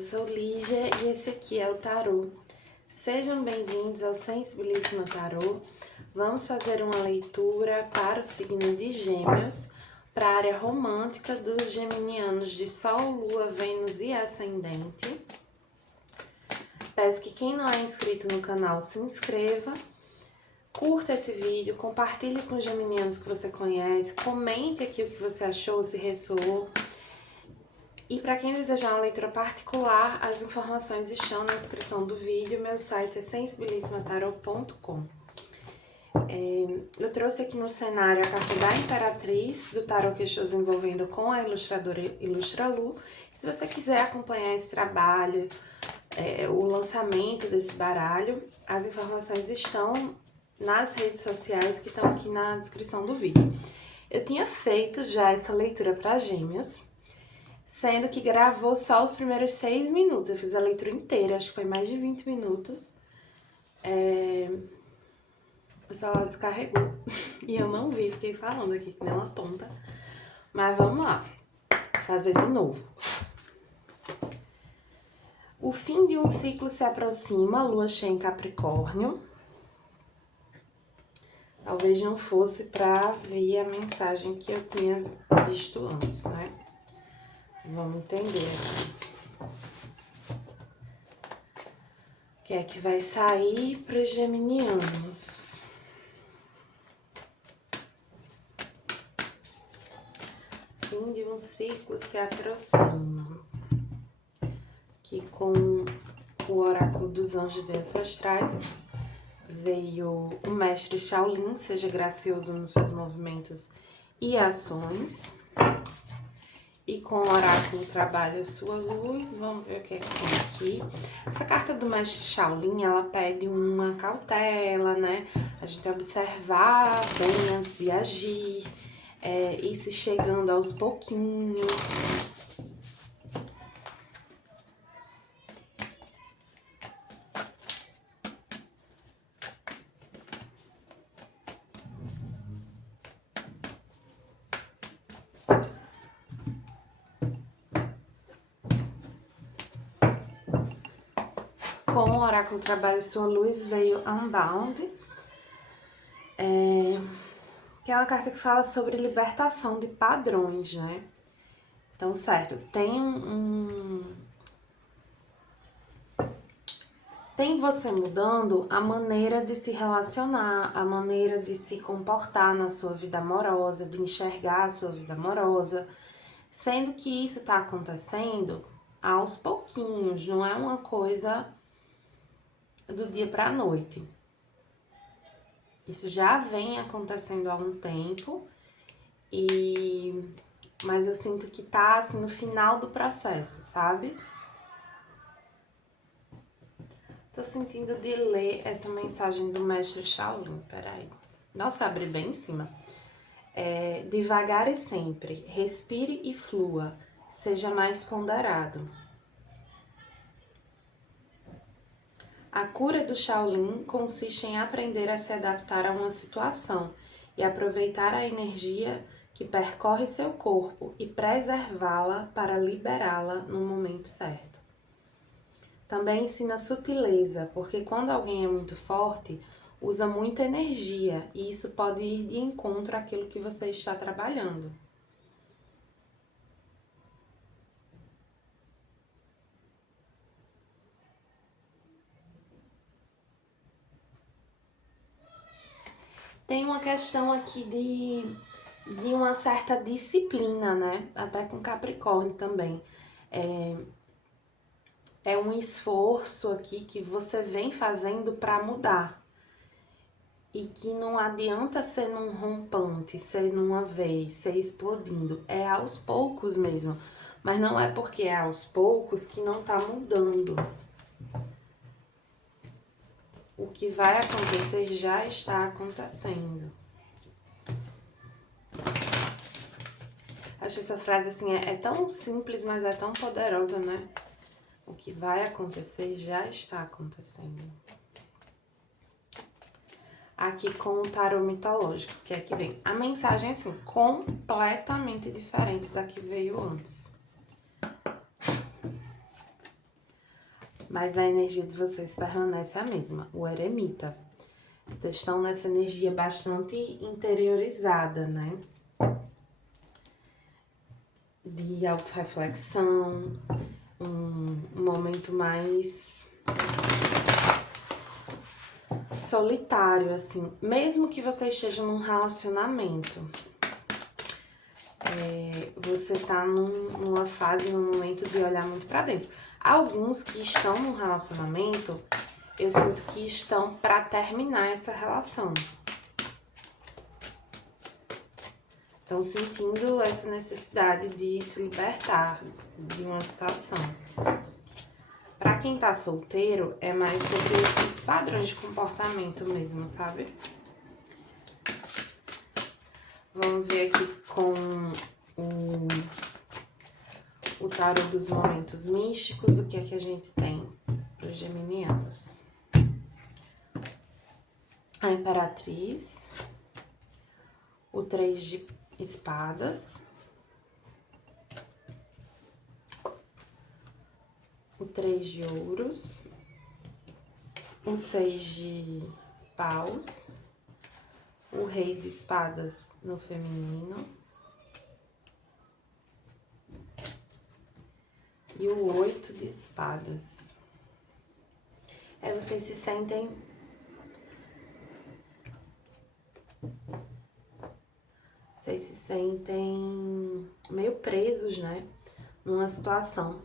sou Lígia e esse aqui é o Tarô. Sejam bem-vindos ao Sensibilíssima Tarô. Vamos fazer uma leitura para o signo de Gêmeos, para a área romântica dos geminianos de Sol, Lua, Vênus e Ascendente. Peço que quem não é inscrito no canal se inscreva, curta esse vídeo, compartilhe com os geminianos que você conhece, comente aqui o que você achou, se ressoou. E para quem desejar uma leitura particular, as informações estão na descrição do vídeo. Meu site é sensibilissimataroT.com. Eu trouxe aqui no cenário a carta da Imperatriz, do Tarô Queixoso envolvendo com a ilustradora Ilustralu. Se você quiser acompanhar esse trabalho, o lançamento desse baralho, as informações estão nas redes sociais que estão aqui na descrição do vídeo. Eu tinha feito já essa leitura para Gêmeos, sendo que gravou só os primeiros 6 minutos. Eu fiz a leitura inteira, acho que foi mais de 20 minutos. O celular descarregou e eu não vi, fiquei falando aqui que nem uma tonta. Mas vamos lá, fazer de novo. O fim de um ciclo se aproxima, lua cheia em Capricórnio. Talvez não fosse para ver a mensagem que eu tinha visto antes, né? Vamos entender aqui. O que é que vai sair para os geminianos? Fim de um ciclo se aproxima. Aqui com o oráculo dos anjos e ancestrais veio o mestre Shaolin, seja gracioso nos seus movimentos e ações. E com o oráculo trabalha sua luz. Vamos ver o que é que tem aqui. Essa carta do mestre Shaolin, ela pede uma cautela, né? A gente observar bem antes de agir, ir se chegando aos pouquinhos. Com o oráculo trabalha sua luz veio Unbound, que é uma carta que fala sobre libertação de padrões, né? Então, certo, tem você mudando a maneira de se relacionar, a maneira de se comportar na sua vida amorosa, de enxergar a sua vida amorosa, sendo que isso tá acontecendo aos pouquinhos, não é uma coisa do dia para a noite. Isso já vem acontecendo há um tempo, mas eu sinto que tá assim no final do processo, sabe? Tô sentindo de ler essa mensagem do mestre Shaolin, peraí. Nossa, abre bem em cima. Devagar e sempre, respire e flua, seja mais ponderado. A cura do Shaolin consiste em aprender a se adaptar a uma situação e aproveitar a energia que percorre seu corpo e preservá-la para liberá-la no momento certo. Também ensina sutileza, porque quando alguém é muito forte, usa muita energia e isso pode ir de encontro àquilo que você está trabalhando. Tem uma questão aqui de uma certa disciplina, né? Até com Capricórnio também. É um esforço aqui que você vem fazendo para mudar. E que não adianta ser num rompante, ser numa vez, ser explodindo. É aos poucos mesmo. Mas não é porque é aos poucos que não tá mudando. O que vai acontecer já está acontecendo. Acho essa frase assim, é tão simples, mas é tão poderosa, né? O que vai acontecer já está acontecendo. Aqui com o tarô mitológico, que é que vem. A mensagem, assim, completamente diferente da que veio antes. mas a energia de vocês permanece a mesma, o eremita. Vocês estão nessa energia bastante interiorizada, né? De autorreflexão, um momento mais solitário, assim. Mesmo que você esteja num relacionamento, você tá numa fase, num momento de olhar muito pra dentro. Alguns que estão num relacionamento, eu sinto que estão pra terminar essa relação. Estão sentindo essa necessidade de se libertar de uma situação. Pra quem tá solteiro, é mais sobre esses padrões de comportamento mesmo, sabe? Vamos ver aqui com o tarô dos momentos místicos, o que é que a gente tem para os geminianos. A Imperatriz, o 3 de espadas, o 3 de ouros, o 6 de paus, o Rei de espadas no feminino e o 8 de espadas. Vocês se sentem meio presos, né, numa situação.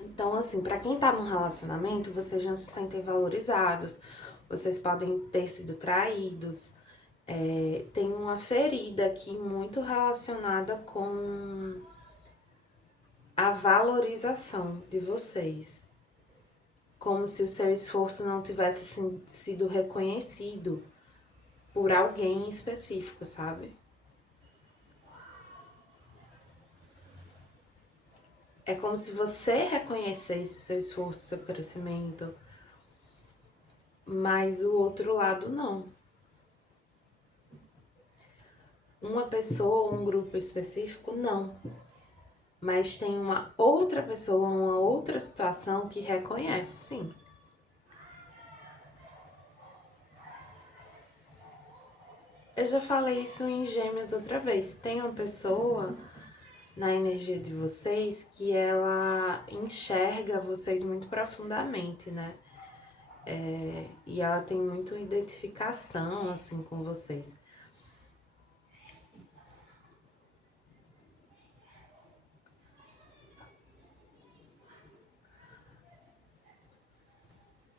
Então, assim, pra quem tá num relacionamento, vocês não se sentem valorizados, vocês podem ter sido traídos, tem uma ferida aqui muito relacionada com a valorização de vocês. Como se o seu esforço não tivesse sido reconhecido por alguém específico, sabe? É como se você reconhecesse o seu esforço, o seu crescimento, mas o outro lado não. Uma pessoa, um grupo específico, não. Mas tem uma outra pessoa, uma outra situação que reconhece, sim. Eu já falei isso em Gêmeos outra vez. Tem uma pessoa na energia de vocês que ela enxerga vocês muito profundamente, né? E ela tem muita identificação, assim, com vocês.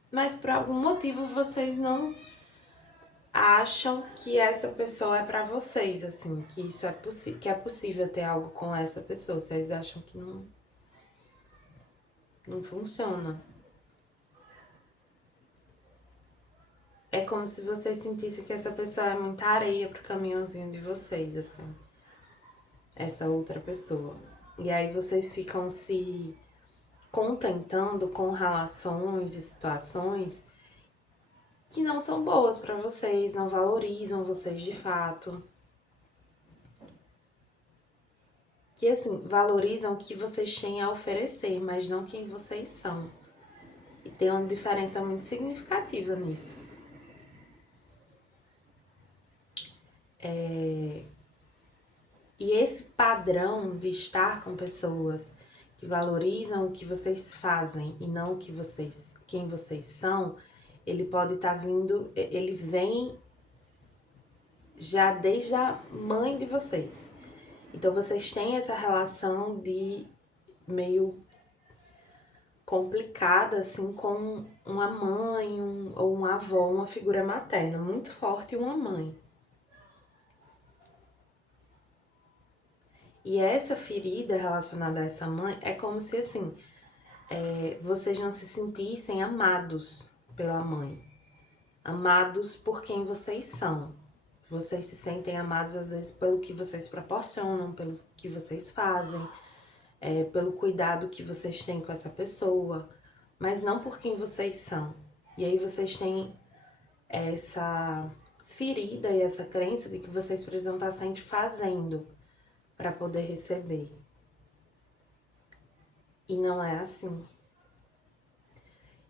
Mas por algum motivo vocês não acham que essa pessoa é pra vocês, assim, que isso é possível, que é possível ter algo com essa pessoa. Vocês acham que não funciona. É como se vocês sentissem que essa pessoa é muita areia pro caminhãozinho de vocês, assim. Essa outra pessoa. E aí vocês ficam se contentando com relações e situações que não são boas pra vocês, não valorizam vocês de fato. Que, assim, valorizam o que vocês têm a oferecer, mas não quem vocês são. E tem uma diferença muito significativa nisso. E esse padrão de estar com pessoas que valorizam o que vocês fazem e não o que quem vocês são, ele pode estar vindo, ele vem já desde a mãe de vocês. Então vocês têm essa relação de meio complicada, assim, com uma mãe ou uma avó, uma figura materna muito forte e uma mãe. E essa ferida relacionada a essa mãe é como se, assim, vocês não se sentissem amados pela mãe. Amados por quem vocês são. Vocês se sentem amados, às vezes, pelo que vocês proporcionam, pelo que vocês fazem, pelo cuidado que vocês têm com essa pessoa, mas não por quem vocês são. E aí vocês têm essa ferida e essa crença de que vocês precisam estar sempre fazendo para poder receber. E não é assim.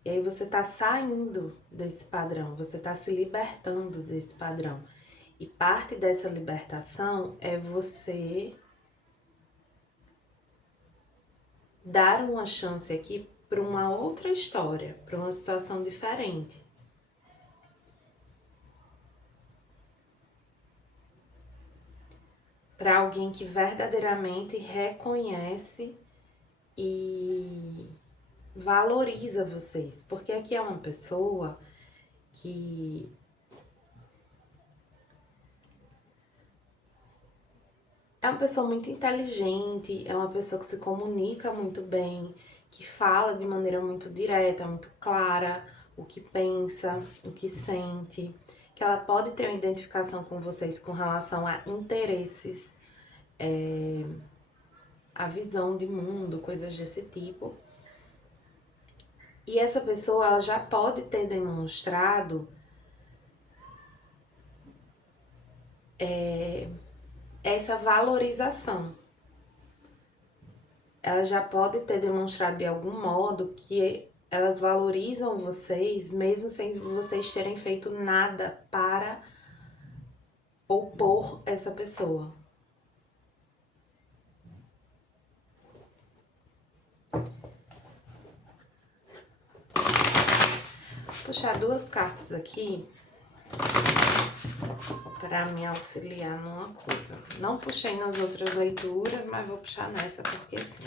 E aí você tá saindo desse padrão, você tá se libertando desse padrão. E parte dessa libertação é você dar uma chance aqui para uma outra história, para uma situação diferente. Para alguém que verdadeiramente reconhece e valoriza vocês. Porque aqui é uma pessoa que é uma pessoa muito inteligente, é uma pessoa que se comunica muito bem, que fala de maneira muito direta, muito clara, o que pensa, o que sente, que ela pode ter uma identificação com vocês com relação a interesses, a visão de mundo, coisas desse tipo. E essa pessoa, ela já pode ter demonstrado essa valorização. Ela já pode ter demonstrado de algum modo que elas valorizam vocês, mesmo sem vocês terem feito nada para opor essa pessoa. Vou puxar duas cartas aqui para me auxiliar numa coisa. Não puxei nas outras leituras, mas vou puxar nessa porque sim.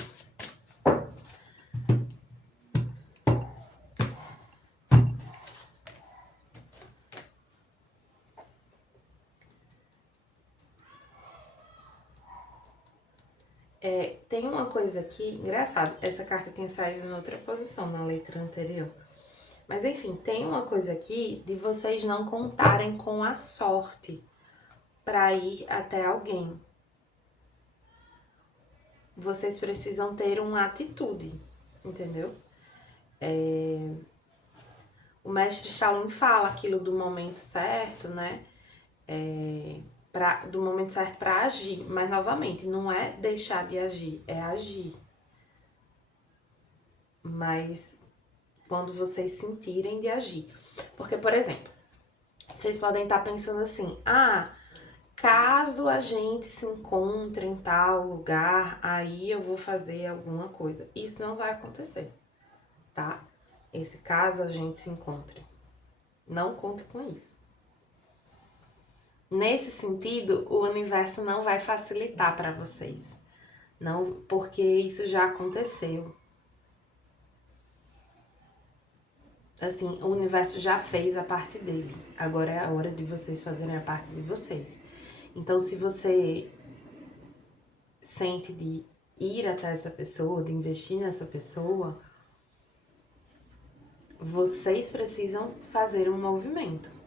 Tem uma coisa aqui, engraçado, essa carta tinha saído em outra posição na leitura anterior. Mas enfim, tem uma coisa aqui de vocês não contarem com a sorte para ir até alguém. Vocês precisam ter uma atitude, entendeu? O mestre Shaolin fala aquilo do momento certo, né? Do momento certo para agir, mas novamente, não é deixar de agir, é agir. Mas quando vocês sentirem de agir. Porque, por exemplo, vocês podem estar pensando assim, caso a gente se encontre em tal lugar, aí eu vou fazer alguma coisa. Isso não vai acontecer, tá? Esse caso a gente se encontre. Não conte com isso. Nesse sentido, o universo não vai facilitar para vocês. Não, porque isso já aconteceu. Assim, o universo já fez a parte dele. Agora é a hora de vocês fazerem a parte de vocês. Então, se você sente de ir até essa pessoa, de investir nessa pessoa, vocês precisam fazer um movimento.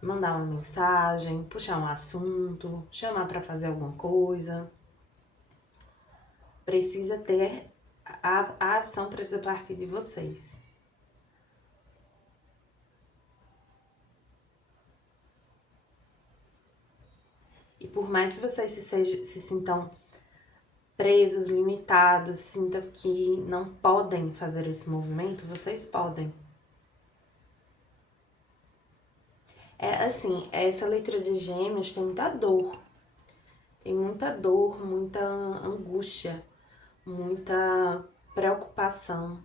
Mandar uma mensagem, puxar um assunto, chamar para fazer alguma coisa. Precisa ter, a ação precisa partir de vocês. E por mais que vocês se sintam presos, limitados, sintam que não podem fazer esse movimento, vocês podem. Assim, essa leitura de Gêmeos tem muita dor. Tem muita dor, muita angústia, muita preocupação.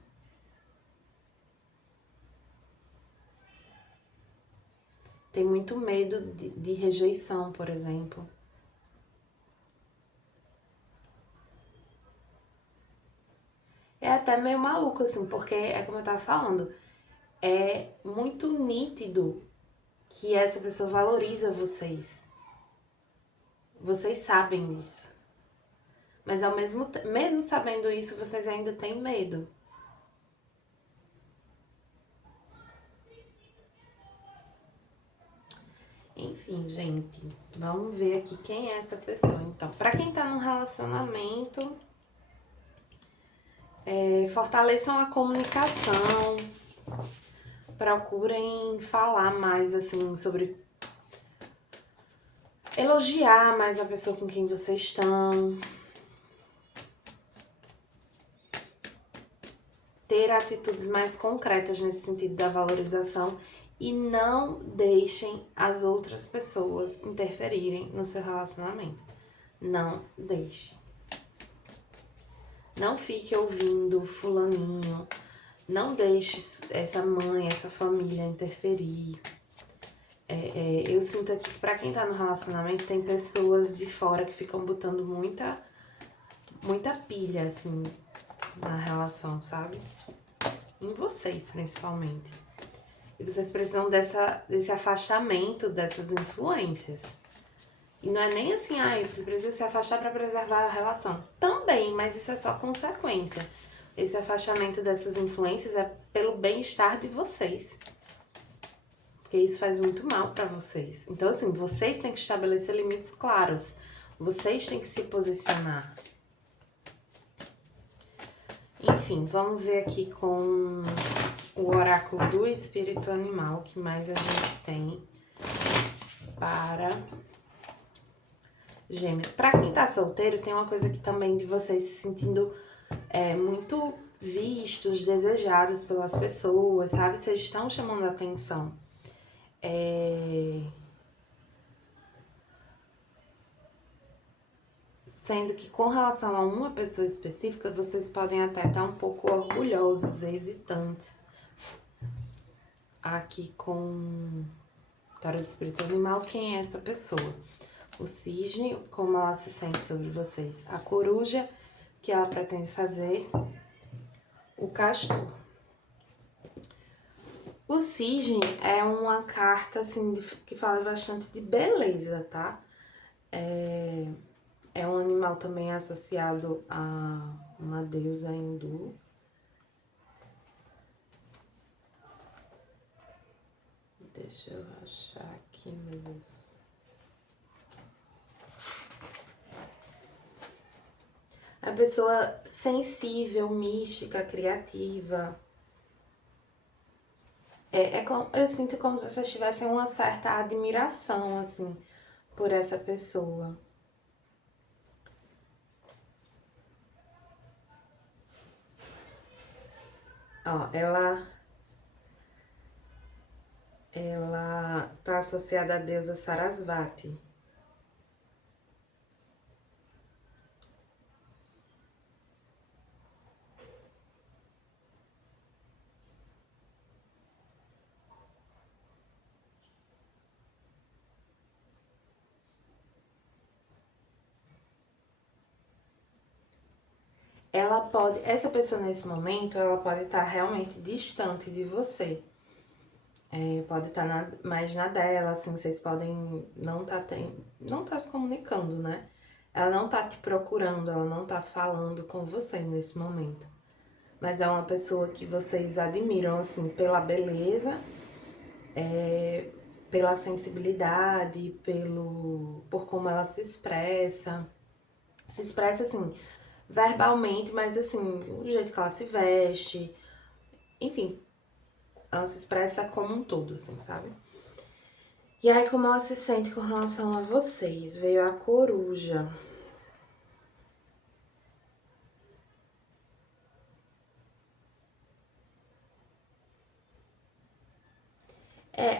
Tem muito medo de rejeição, por exemplo. É até meio maluco, assim, porque é como eu tava falando, é muito nítido que essa pessoa valoriza vocês. Vocês sabem disso. Mas ao mesmo sabendo isso, vocês ainda têm medo. Enfim, gente, vamos ver aqui quem é essa pessoa. Então, pra quem tá num relacionamento, fortaleçam a comunicação, procurem falar mais, assim, sobre... elogiar mais a pessoa com quem vocês estão. ter atitudes mais concretas nesse sentido da valorização e não deixem as outras pessoas interferirem no seu relacionamento. Não deixe. Não fique ouvindo fulaninho, não deixe essa mãe, essa família interferir. Eu sinto aqui que pra quem tá no relacionamento, tem pessoas de fora que ficam botando muita pilha, assim, na relação, sabe? Em vocês, principalmente. E vocês precisam desse afastamento dessas influências. E não é nem assim, você precisa se afastar pra preservar a relação. Também, mas isso é só consequência. Esse afastamento dessas influências é pelo bem-estar de vocês. Porque isso faz muito mal pra vocês. Então, assim, vocês têm que estabelecer limites claros. Vocês têm que se posicionar. Enfim, vamos ver aqui com o oráculo do espírito animal, que mais a gente tem para Gêmeos. Para quem tá solteiro, tem uma coisa aqui também de vocês se sentindo muito vistos, desejados pelas pessoas, sabe? Vocês estão chamando a atenção. Sendo que com relação a uma pessoa específica, vocês podem até estar um pouco orgulhosos, hesitantes. Aqui com o tarô do espírito animal, quem é essa pessoa? O cisne, como ela se sente sobre vocês. A coruja, que ela pretende fazer. O castor. O cisne é uma carta, assim, que fala bastante de beleza, tá? É um animal também associado a uma deusa hindu. Deixa eu achar aqui, meu Deus. A pessoa sensível, mística, criativa. Eu sinto como se vocês tivessem uma certa admiração, assim, por essa pessoa. Ó, ela tá associada à deusa Sarasvati. Essa pessoa nesse momento, ela pode estar realmente distante de você. Pode estar mais na dela, assim, vocês podem não tá se comunicando, né? Ela não tá te procurando, ela não tá falando com você nesse momento. Mas é uma pessoa que vocês admiram, assim, pela beleza, pela sensibilidade, por como ela se expressa. Se expressa, assim, verbalmente, mas, assim, o jeito que ela se veste, enfim, ela se expressa como um todo, assim, sabe? E aí, como ela se sente com relação a vocês? Veio a coruja.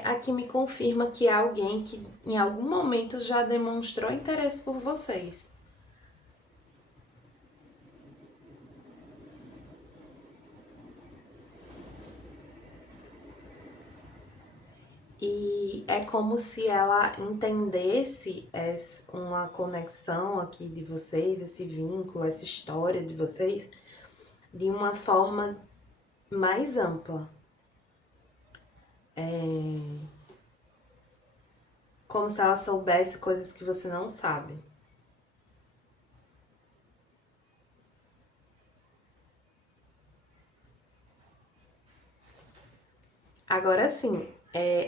Aqui me confirma que é alguém que em algum momento já demonstrou interesse por vocês. E é como se ela entendesse uma conexão aqui de vocês, esse vínculo, essa história de vocês, de uma forma mais ampla. Como se ela soubesse coisas que você não sabe. Agora sim,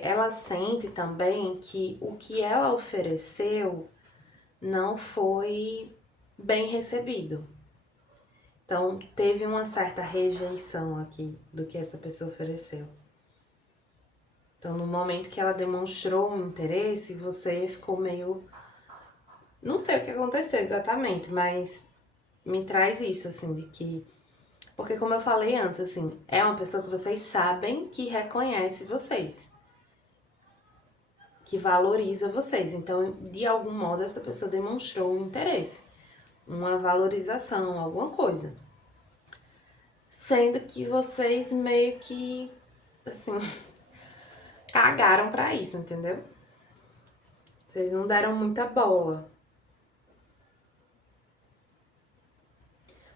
ela sente também que o que ela ofereceu não foi bem recebido. Então, teve uma certa rejeição aqui do que essa pessoa ofereceu. Então, no momento que ela demonstrou um interesse, você ficou meio... Não sei o que aconteceu exatamente, mas me traz isso, assim, de que Porque como eu falei antes, assim, é uma pessoa que vocês sabem que reconhece vocês, que valoriza vocês. Então, de algum modo, essa pessoa demonstrou um interesse, uma valorização, alguma coisa. Sendo que vocês meio que, assim, cagaram pra isso, entendeu? Vocês não deram muita bola.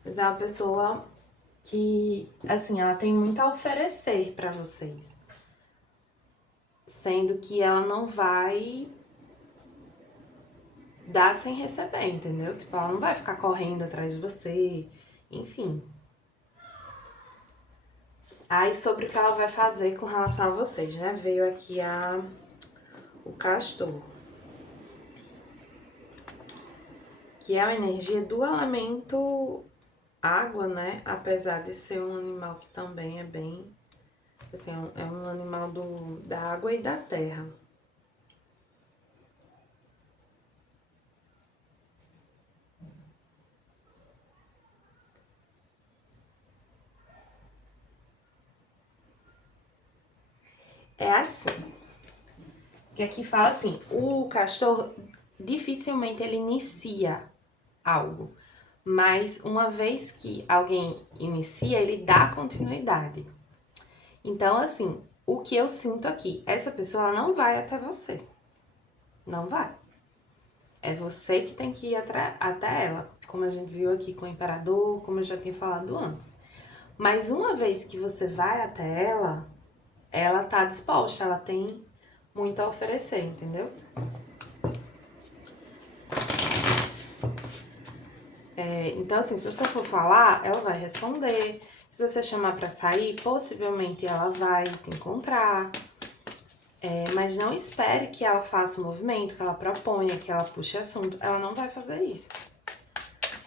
Mas é uma pessoa que, assim, ela tem muito a oferecer pra vocês. Sendo que ela não vai dar sem receber, entendeu? Tipo, ela não vai ficar correndo atrás de você, enfim. Aí, sobre o que ela vai fazer com relação a vocês, né? Veio aqui o castor, que é a energia do elemento água, né? Apesar de ser um animal que também é bem... Assim, é um animal da água e da terra. É assim, que aqui fala assim, o castor dificilmente ele inicia algo, mas uma vez que alguém inicia, ele dá continuidade. Então, assim, o que eu sinto aqui, essa pessoa ela não vai até você, não vai. É você que tem que ir até ela, como a gente viu aqui com o imperador, como eu já tinha falado antes. Mas uma vez que você vai até ela tá disposta, ela tem muito a oferecer, entendeu? Então, assim, se você for falar, ela vai responder. Se você chamar pra sair, possivelmente ela vai te encontrar. Mas não espere que ela faça o movimento, que ela proponha, que ela puxe assunto. Ela não vai fazer isso.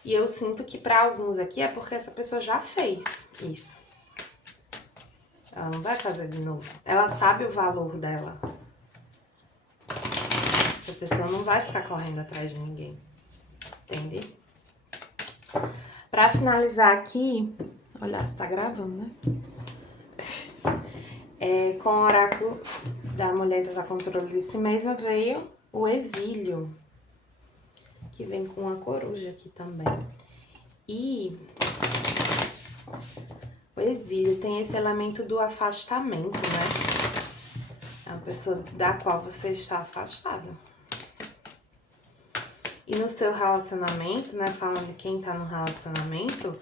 E eu sinto que pra alguns aqui é porque essa pessoa já fez isso. Ela não vai fazer de novo. Ela sabe o valor dela. Essa pessoa não vai ficar correndo atrás de ninguém. Entende? Pra finalizar aqui... Olha, você tá gravando, né? Com o oráculo da mulher do controle de si mesma veio o exílio. Que vem com uma coruja aqui também. E o exílio tem esse elemento do afastamento, né? É uma pessoa da qual você está afastado. E no seu relacionamento, né? Falando de quem tá no relacionamento,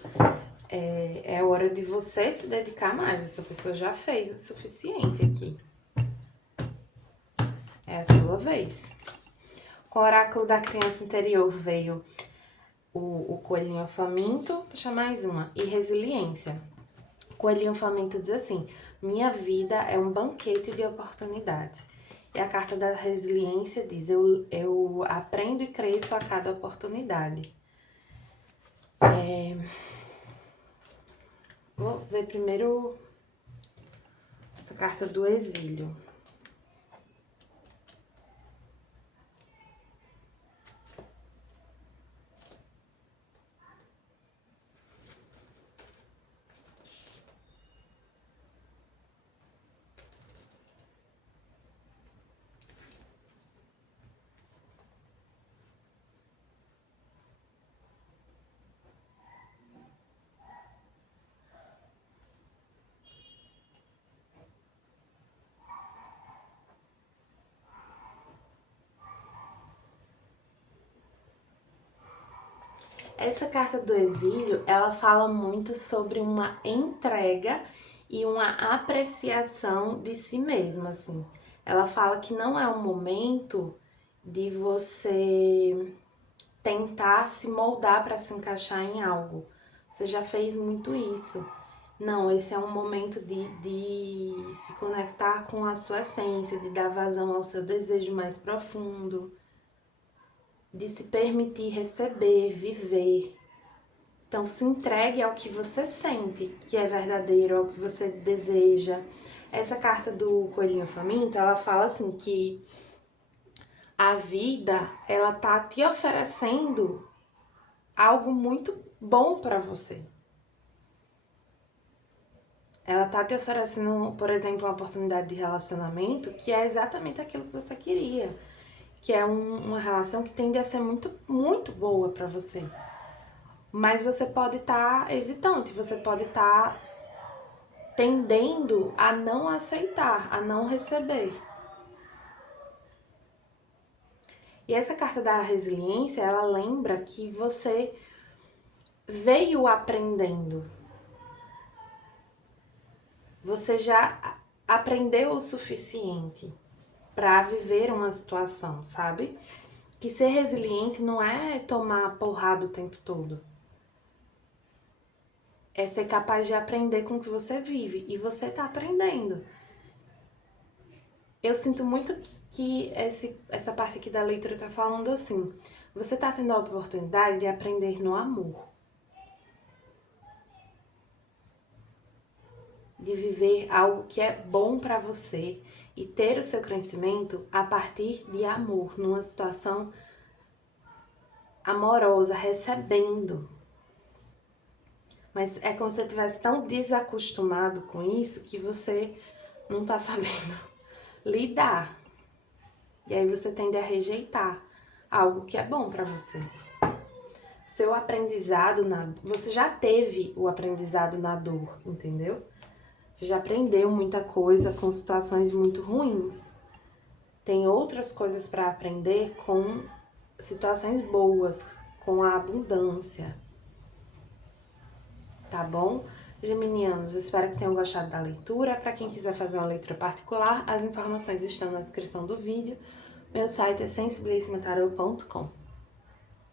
é hora de você se dedicar mais. Essa pessoa já fez o suficiente aqui. É a sua vez. Com o oráculo da criança interior veio o coelhinho faminto, puxa mais uma, e resiliência. O coelhinho faminto diz assim, minha vida é um banquete de oportunidades. E a carta da resiliência diz, eu aprendo e cresço a cada oportunidade. Vou ver primeiro essa carta do exílio. Essa carta do exílio, ela fala muito sobre uma entrega e uma apreciação de si mesma, assim. Ela fala que não é um momento de você tentar se moldar para se encaixar em algo. Você já fez muito isso. Não, esse é um momento de se conectar com a sua essência, de dar vazão ao seu desejo mais profundo, de se permitir receber, viver. Então, se entregue ao que você sente que é verdadeiro, ao que você deseja. Essa carta do Coelhinho Faminto, ela fala assim que a vida, ela tá te oferecendo algo muito bom para você. Ela tá te oferecendo, por exemplo, uma oportunidade de relacionamento que é exatamente aquilo que você queria. Que é uma relação que tende a ser muito, muito boa pra você. Mas você pode estar hesitante, você pode estar tendendo a não aceitar, a não receber. E essa carta da resiliência, ela lembra que você veio aprendendo. Você já aprendeu o suficiente para viver uma situação, sabe? Que ser resiliente não é tomar porrada o tempo todo. É ser capaz de aprender com o que você vive. E você tá aprendendo. Eu sinto muito que essa parte aqui da leitura tá falando assim. Você tá tendo a oportunidade de aprender no amor. De viver algo que é bom para você e ter o seu crescimento a partir de amor, numa situação amorosa, recebendo. Mas é como se você estivesse tão desacostumado com isso que você não tá sabendo lidar. E aí você tende a rejeitar algo que é bom para você. Seu aprendizado, você já teve o aprendizado na dor, entendeu? Você já aprendeu muita coisa com situações muito ruins. Tem outras coisas para aprender com situações boas, com a abundância. Tá bom? Geminianos, espero que tenham gostado da leitura. Para quem quiser fazer uma leitura particular, as informações estão na descrição do vídeo. Meu site é sensibilissimataroto.com.